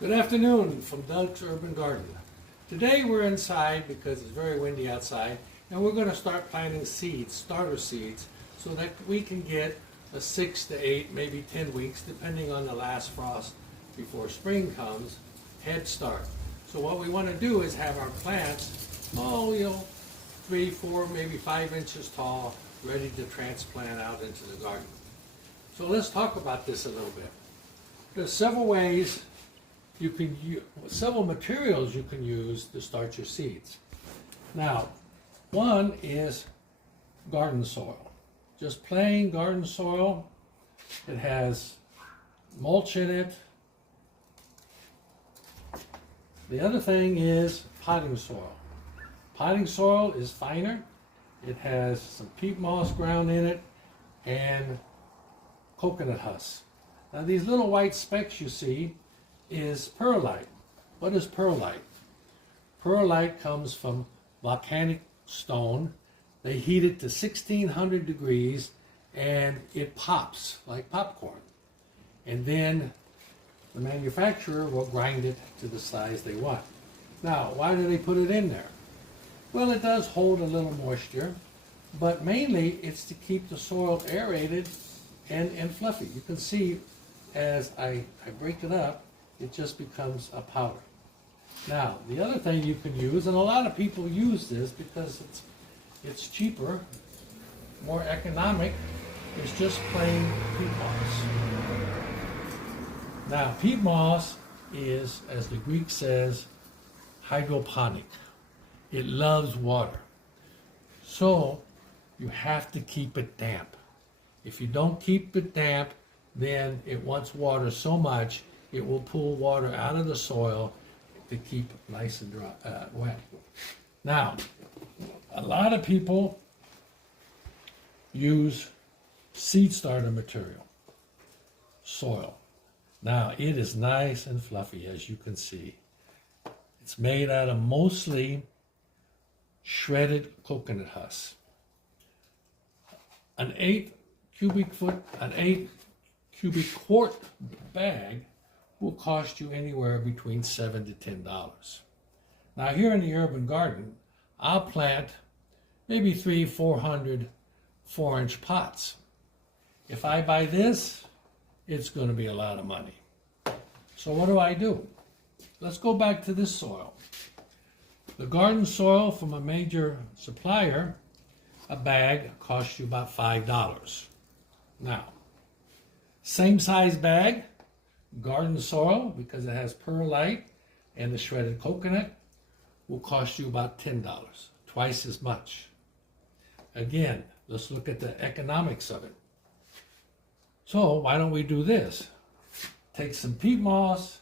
Good afternoon from Doug's Urban Garden. Today we're inside because it's very windy outside, and we're going to start planting seeds, starter seeds, so that we can get a 6 to 8, maybe 10 weeks, depending on the last frost before spring comes, head start. So what we want to do is have our plants, 3, 4, maybe 5 inches tall, ready to transplant out into the garden. So let's talk about this a little bit. There's several ways you can use, several materials you can use to start your seeds. Now, one is garden soil. Just plain garden soil. It has mulch in it. The other thing is potting soil. Potting soil is finer. It has some peat moss ground in it and coconut husk. Now these little white specks you see is perlite. What is perlite? Perlite comes from volcanic stone. They heat it to 1600 degrees and it pops like popcorn. And then the manufacturer will grind it to the size they want. Now, why do they put it in there? Well, it does hold a little moisture, but mainly it's to keep the soil aerated and fluffy. You can see as I break it up, it just becomes a powder. Now, the other thing you can use, and a lot of people use this because it's cheaper, more economic, is just plain peat moss. Now, peat moss is, as the Greek says, hydroponic. It loves water. So, you have to keep it damp. If you don't keep it damp, then it wants water so much it will pull water out of the soil to keep it nice and dry, wet. Now, a lot of people use seed starter material, soil. Now, it is nice and fluffy, as you can see. It's made out of mostly shredded coconut husk. An 8 cubic quart bag will cost you anywhere between $7 to $10. Now here in the urban garden, I'll plant maybe 400 4-inch pots. If I buy this, it's going to be a lot of money. So what do? Let's go back to this soil. The garden soil from a major supplier, a bag costs you about $5. Now, same size bag, garden soil, because it has perlite and the shredded coconut, will cost you about $10, twice as much. Again, let's look at the economics of it. So why don't we do this? Take some peat moss,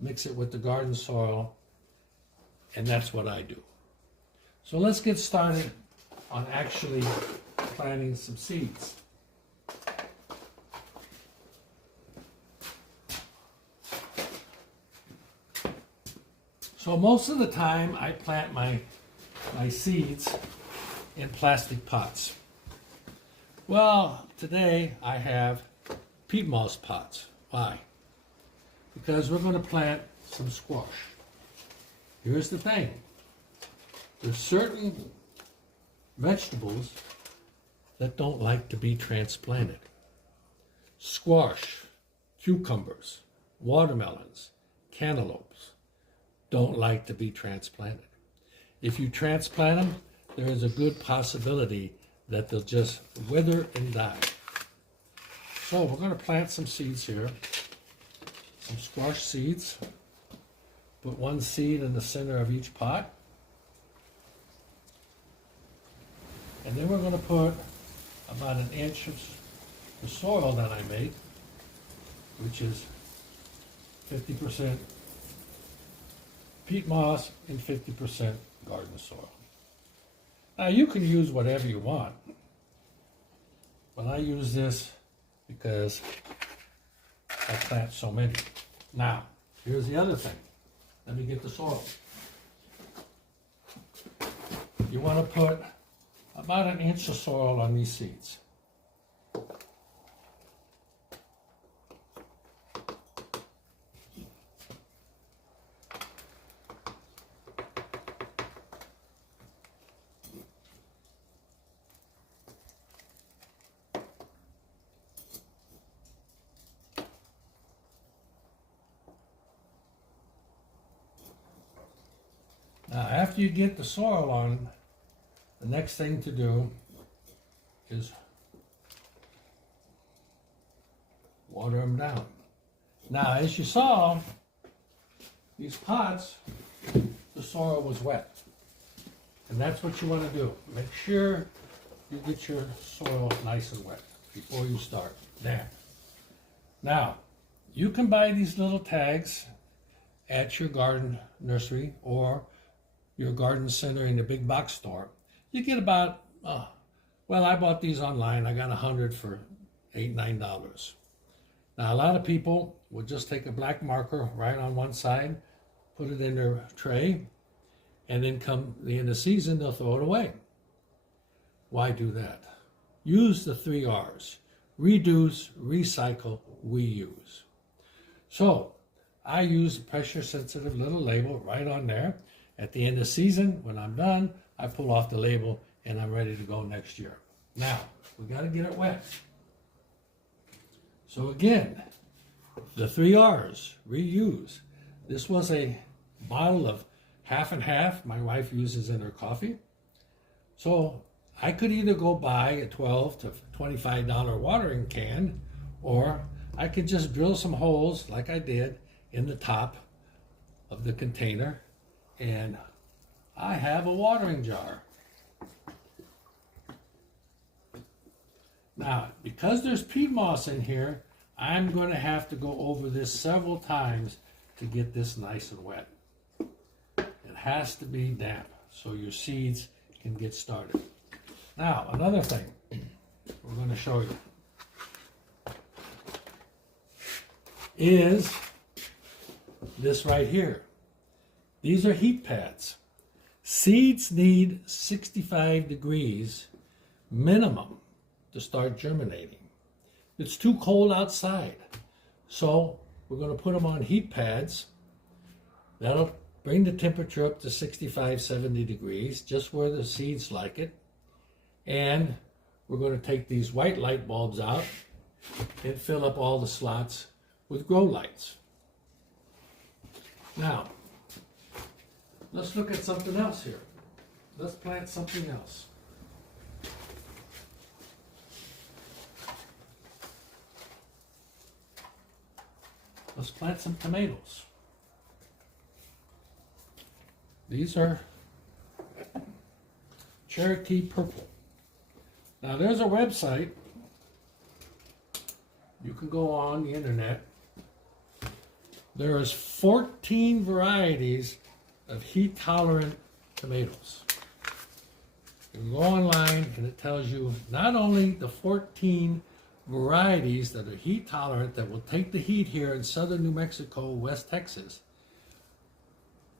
mix it with the garden soil, and that's what I do. So let's get started on actually planting some seeds. So most of the time I plant my seeds in plastic pots. Well, today I have peat moss pots. Why? Because we're going to plant some squash. Here's the thing. There's certain vegetables that don't like to be transplanted. Squash, cucumbers, watermelons, cantaloupes don't like to be transplanted. If you transplant them, there is a good possibility that they'll just wither and die. So we're going to plant some seeds here, some squash seeds. Put one seed in the center of each pot. And then we're going to put about an inch of the soil that I made, which is 50% peat moss and 50% garden soil. Now you can use whatever you want, but I use this because I plant so many. Now, here's the other thing. Let me get the soil. You want to put about an inch of soil on these seeds. after you get the soil on, the next thing to do is water them down. Now, as you saw, these pots, the soil was wet. And that's what you want to do. Make sure you get your soil nice and wet before you start. There. Now, you can buy these little tags at your garden nursery or your garden center in the big box store. You get about, well, I bought these online. I got 100 for $8, $9. Now, a lot of people will just take a black marker right on one side, put it in their tray, and then come the end of the season, they'll throw it away. Why do that? Use the 3 R's. Reduce, recycle, reuse. So, I use a pressure-sensitive little label right on there. At the end of the season, when I'm done, I pull off the label and I'm ready to go next year. Now, we got to get it wet. So again, the 3 R's, reuse. This was a bottle of half and half my wife uses in her coffee. So I could either go buy a $12 to $25 watering can, or I could just drill some holes like I did in the top of the container, and I have a watering jar. Now, because there's peat moss in here, I'm going to have to go over this several times to get this nice and wet. It has to be damp so your seeds can get started. Now, another thing we're going to show you is this right here. These are heat pads. Seeds need 65 degrees minimum to start germinating. It's too cold outside, so we're going to put them on heat pads. That'll bring the temperature up to 65, 70 degrees, just where the seeds like it. And we're going to take these white light bulbs out and fill up all the slots with grow lights. Now, let's look at something else here. Let's plant something else. Let's plant some tomatoes. These are Cherokee Purple. Now there's a website. You can go on the internet. There's 14 varieties of heat-tolerant tomatoes. You can go online and it tells you not only the 14 varieties that are heat tolerant that will take the heat here in southern New Mexico, West Texas,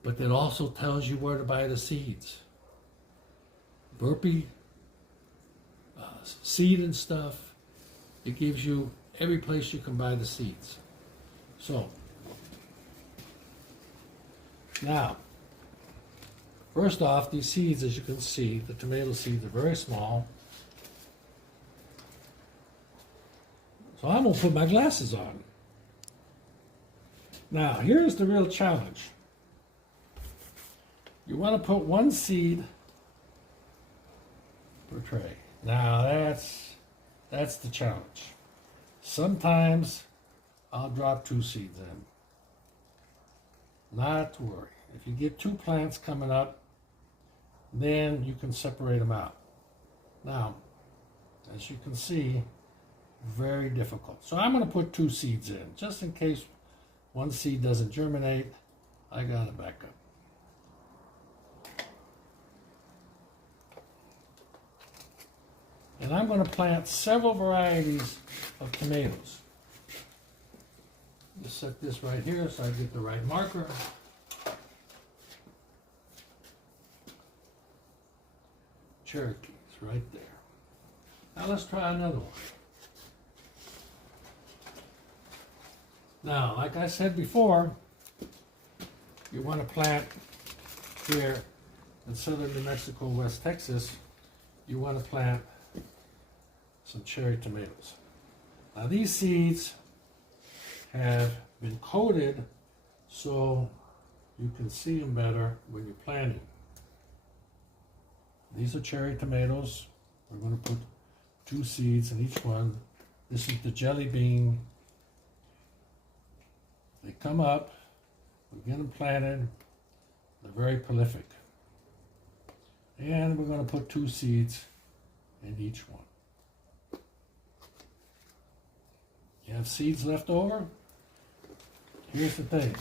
but it also tells you where to buy the seeds. Burpee seed and stuff. It gives you every place you can buy the seeds. So now, first off, these seeds, as you can see, the tomato seeds are very small. So I'm going to put my glasses on. Now, here's the real challenge. You want to put 1 seed per tray. Now, that's the challenge. Sometimes I'll drop 2 seeds in. Not to worry. If you get 2 plants coming up, then you can separate them out. Now, as you can see, very difficult. So I'm going to put 2 seeds in, just in case 1 seed doesn't germinate. I got a backup. And I'm going to plant several varieties of tomatoes. Just set this right here so I get the right marker. Cherokees right there. Now let's try another one. Now, like I said before, you want to plant here in southern New Mexico, West Texas, you want to plant some cherry tomatoes. Now these seeds have been coated so you can see them better when you're planting. These are cherry tomatoes. We're going to put 2 seeds in each one. This is the jelly bean. They come up, we get them planted. They're very prolific. And we're going to put 2 seeds in each one. You have seeds left over? Here's the thing.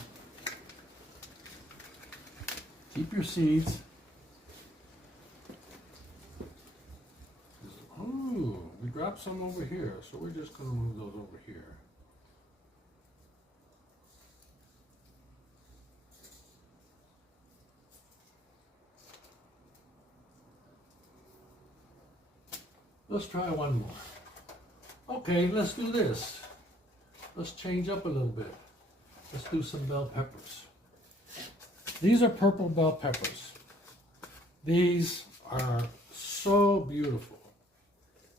Keep your seeds. Oh, we dropped some over here, so we're just going to move those over here. Let's try one more. Okay, let's do this. Let's change up a little bit. Let's do some bell peppers. These are purple bell peppers. These are so beautiful,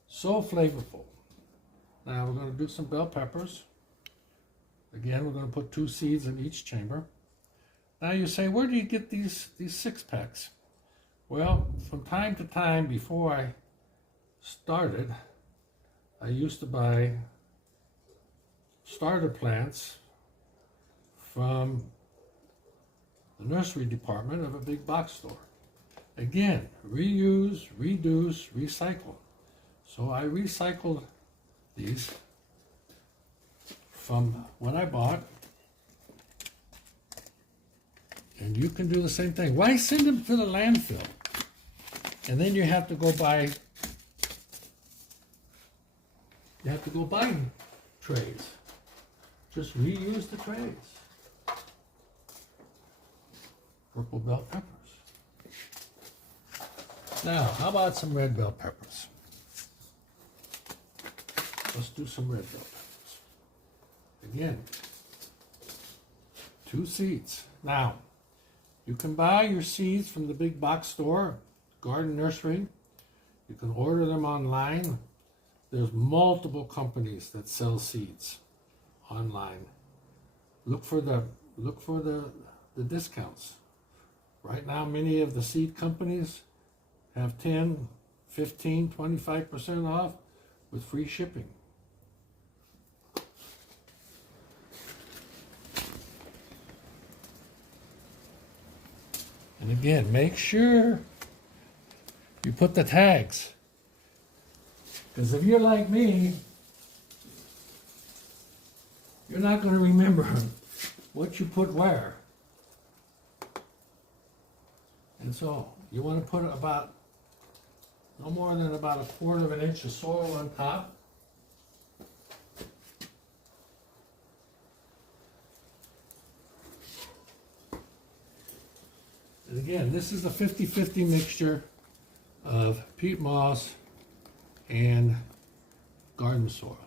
so flavorful. Now we're going to do some bell peppers. Again, we're going to put 2 seeds in each chamber. Now you say, where do you get these 6-packs? Well, from time to time before I started, I used to buy starter plants from the nursery department of a big box store. Again, reuse, reduce, recycle. So I recycled these from what I bought, and you can do the same thing. Why send them to the landfill? And then you have to go buy trays. Just reuse the trays. Purple bell peppers. Now, how about some red bell peppers? Let's do some red bell peppers. Again, 2 seeds. Now, you can buy your seeds from the big box store, garden nursery. You can order them online. There's multiple companies that sell seeds online. Look for the discounts. Right now, many of the seed companies have 10, 15, 25% off with free shipping. And again, make sure you put the tags. Because if you're like me, you're not going to remember what you put where. And so you want to put about no more than about 1/4 of an inch of soil on top. And again, this is a 50-50 mixture of peat moss and garden soil.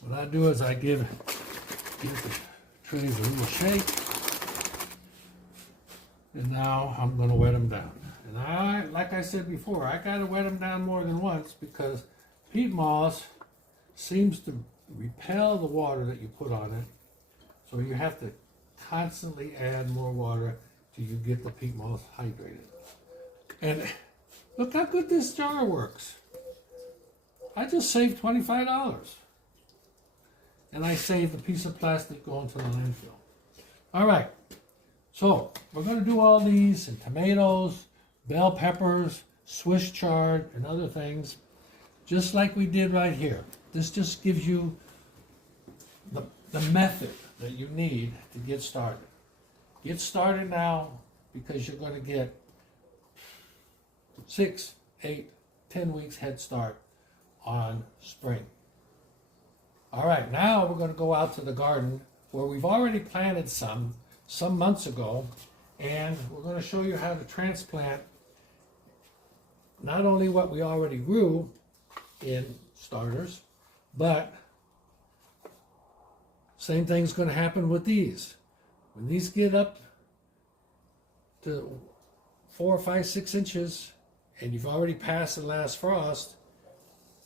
What I do is I give the trays a little shake, and now I'm going to wet them down. And like I said before, I got to wet them down more than once because peat moss seems to repel the water that you put on it, so you have to constantly add more water till you get the peat moss hydrated. And look how good this jar works. I just saved $25. And I saved a piece of plastic going to the landfill. All right, so we're going to do all these and tomatoes, bell peppers, Swiss chard, and other things, just like we did right here. This just gives you the method that you need to get started. Get started now because you're going to get 6, 8, 10 weeks head start on spring. All right, now we're going to go out to the garden where we've already planted some months ago, and we're going to show you how to transplant not only what we already grew in starters, but same thing's going to happen with these. When these get up to 4, 5, 6 inches, and you've already passed the last frost,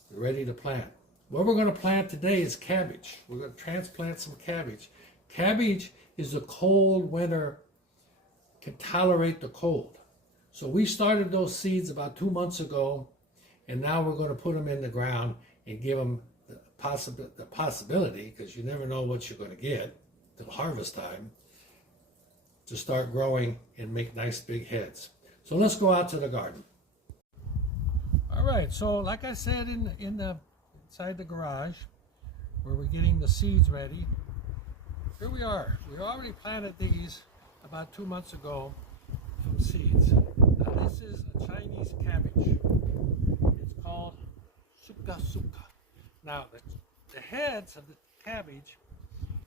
They're ready to plant. What we're going to plant today is cabbage. We're going to transplant some cabbage. Cabbage is a cold winter, can tolerate the cold. So we started those seeds about 2 months ago, and now we're going to put them in the ground and give them the possibility, because you never know what you're going to get till harvest time, to start growing and make nice big heads. So let's go out to the garden. All right, so like I said, inside the garage, where we're getting the seeds ready, here we are. We already planted these about 2 months ago from seeds. Now this is a Chinese cabbage. It's called suka suka. Now the heads of the cabbage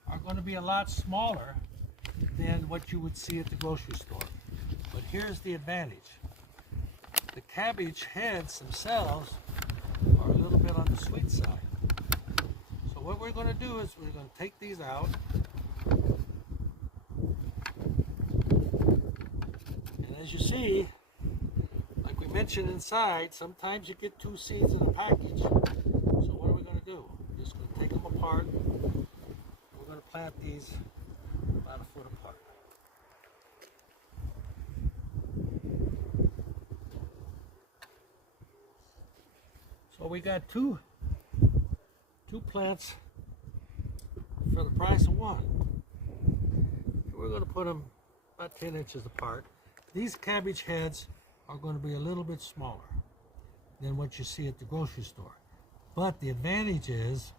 are going to be a lot smaller than what you would see at the grocery store. But here's the advantage. The cabbage heads themselves are a little bit on the sweet side. So what we're going to do is we're going to take these out. And as you see, like we mentioned inside, sometimes you get 2 seeds in a package. So what are we going to do? We're just going to take them apart. We're going to plant these about a foot apart. So we got two plants for the price of one. We're going to put them about 10 inches apart. These cabbage heads are going to be a little bit smaller than what you see at the grocery store. But the advantage is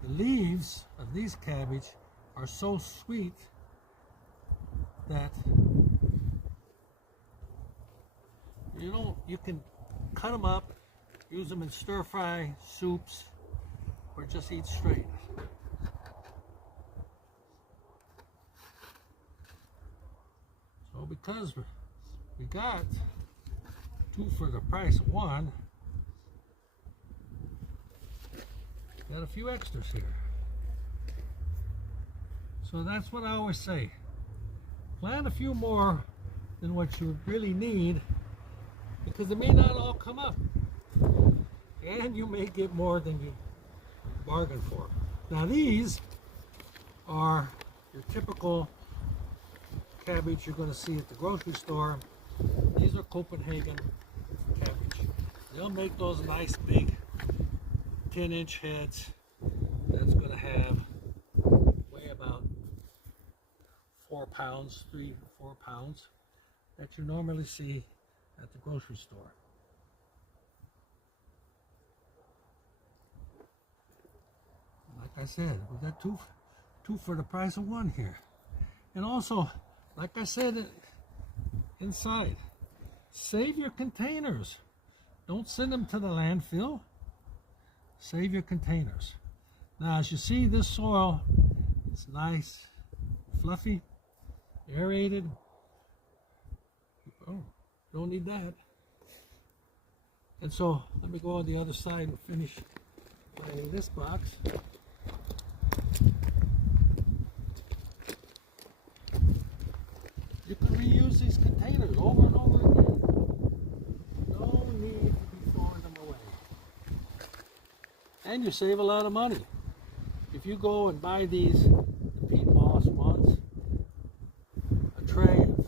the leaves of these cabbage are so sweet that you can cut them up, use them in stir-fry soups, or just eat straight. So because we got 2 for the price of 1, got a few extras here. So that's what I always say. Plant a few more than what you really need, because it may not all come up, and you may get more than you bargained for. Now these are your typical cabbage you're going to see at the grocery store. These are Copenhagen cabbage. They'll make those nice big 10-inch heads that's going to weigh about 4 pounds, 3 or 4 pounds, that you normally see at the grocery store. Like I said, we got two for the price of 1 here. And also, like I said, inside, save your containers. Don't send them to the landfill. Save your containers. Now, as you see, this soil is nice, fluffy, aerated. Oh, don't need that. And so, let me go on the other side and finish lining this box. You can reuse these containers over and over again. No need to be throwing them away. And you save a lot of money. If you go and buy these, the peat moss ones, a tray of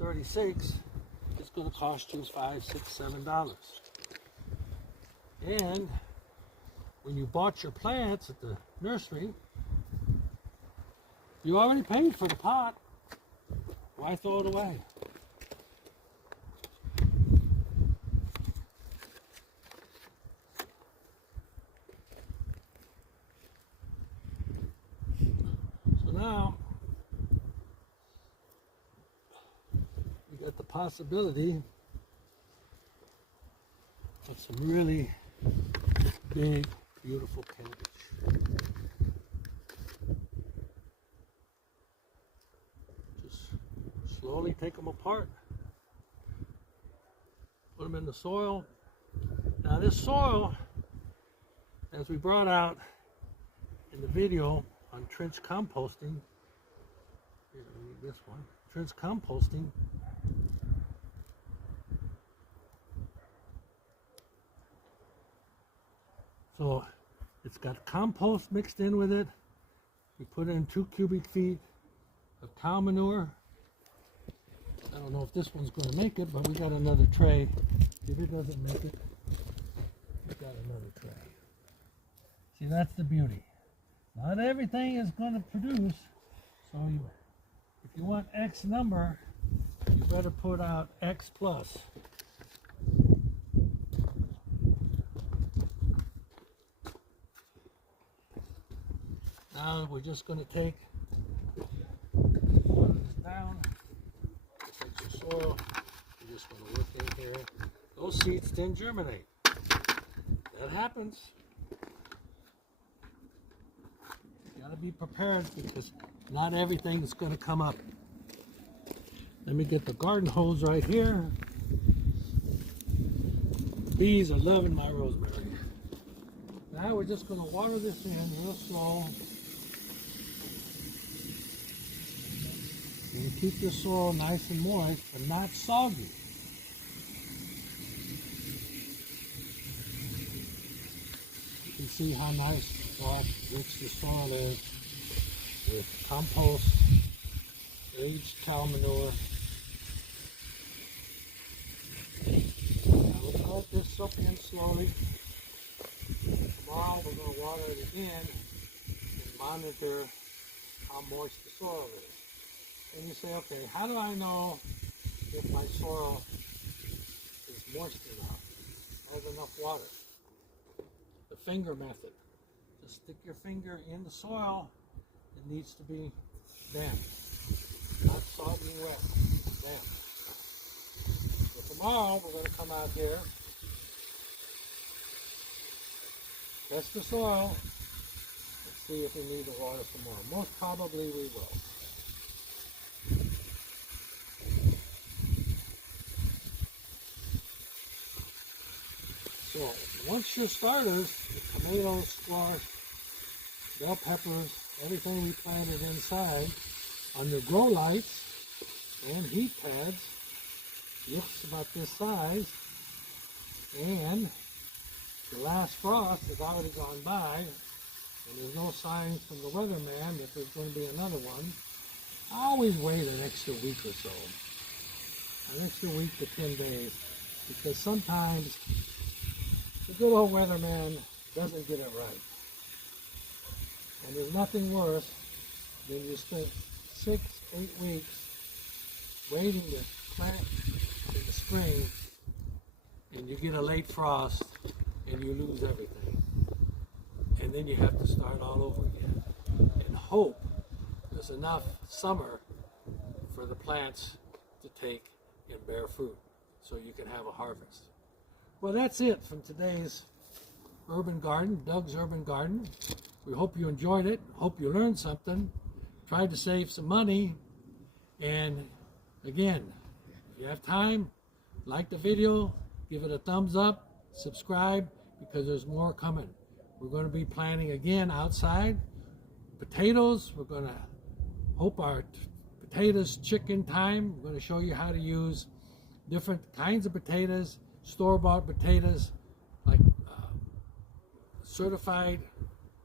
36, it's going to cost you $5, $6, $7. And when you bought your plants at the nursery, you already paid for the pot. Why throw it away? So now, we got the possibility of some really big, beautiful cabbage. Slowly take them apart, put them in the soil. Now this soil, as we brought out in the video on trench composting, this one, trench composting, So it's got compost mixed in with it. We put in 2 cubic feet of cow manure. I don't know if this one's going to make it, but we got another tray. If it doesn't make it, we got another tray. See, that's the beauty. Not everything is going to produce. So if you want X number, you better put out X plus. Now we're just going to take this down. Take some soil. We're just going to work in here. Those seeds didn't germinate. That happens. You got to be prepared because not everything is going to come up. Let me get the garden hose right here. Bees are loving my rosemary. Now we're just going to water this in real slow. And keep the soil nice and moist, but not soggy. You can see how nice, rich the soil is with compost, aged cow manure. Now we'll let this soak in slowly. Tomorrow we're going to water it again and monitor how moist the soil is. And you say, okay, how do I know if my soil is moist enough, has enough water? The finger method. Just stick your finger in the soil. It needs to be damp, not soggy wet, damp. So tomorrow we're going to come out here, test the soil, and see if we need to water some more. Most probably we will. So once your starters, the tomatoes, squash, bell peppers, everything we planted inside under grow lights and heat pads, looks about this size, and the last frost has already gone by, and there's no signs from the weatherman that there's going to be another one. I always wait an extra week or so, an extra week to 10 days, because sometimes the good old weatherman doesn't get it right. And there's nothing worse than you spend 6, 8 weeks waiting to plant in the spring, and you get a late frost and you lose everything. And then you have to start all over again and hope there's enough summer for the plants to take and bear fruit so you can have a harvest. Well, that's it from today's urban garden, Doug's Urban Garden. We hope you enjoyed it. Hope you learned something. Tried to save some money. And again, if you have time, like the video, give it a thumbs up, subscribe, because there's more coming. We're going to be planting again outside. Potatoes, we're going to hope our potatoes chicken time. We're going to show you how to use different kinds of potatoes, store-bought potatoes, like certified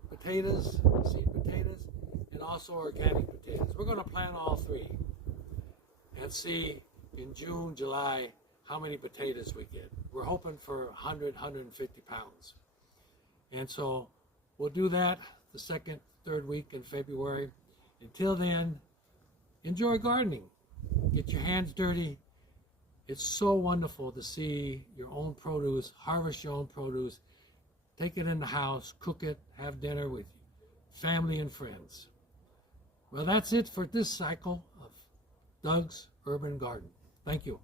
potatoes, seed potatoes, and also organic potatoes. We're going to plant all three and see in June, July, how many potatoes we get. We're hoping for 100, 150 pounds. And so we'll do that the second, third week in February. Until then, enjoy gardening. Get your hands dirty. It's so wonderful to see your own produce, harvest your own produce, take it in the house, cook it, have dinner with family and friends. Well, that's it for this cycle of Doug's Urban Garden. Thank you.